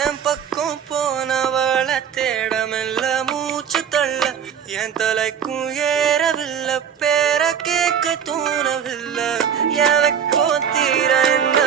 என் பக்கம் போனவள தேடமெல்ல மூச்சு தள்ள என் தலைக்கும் ஏறவில்லை பேர கேட்க தோணவில்லை எனக்கோ தீர என்ன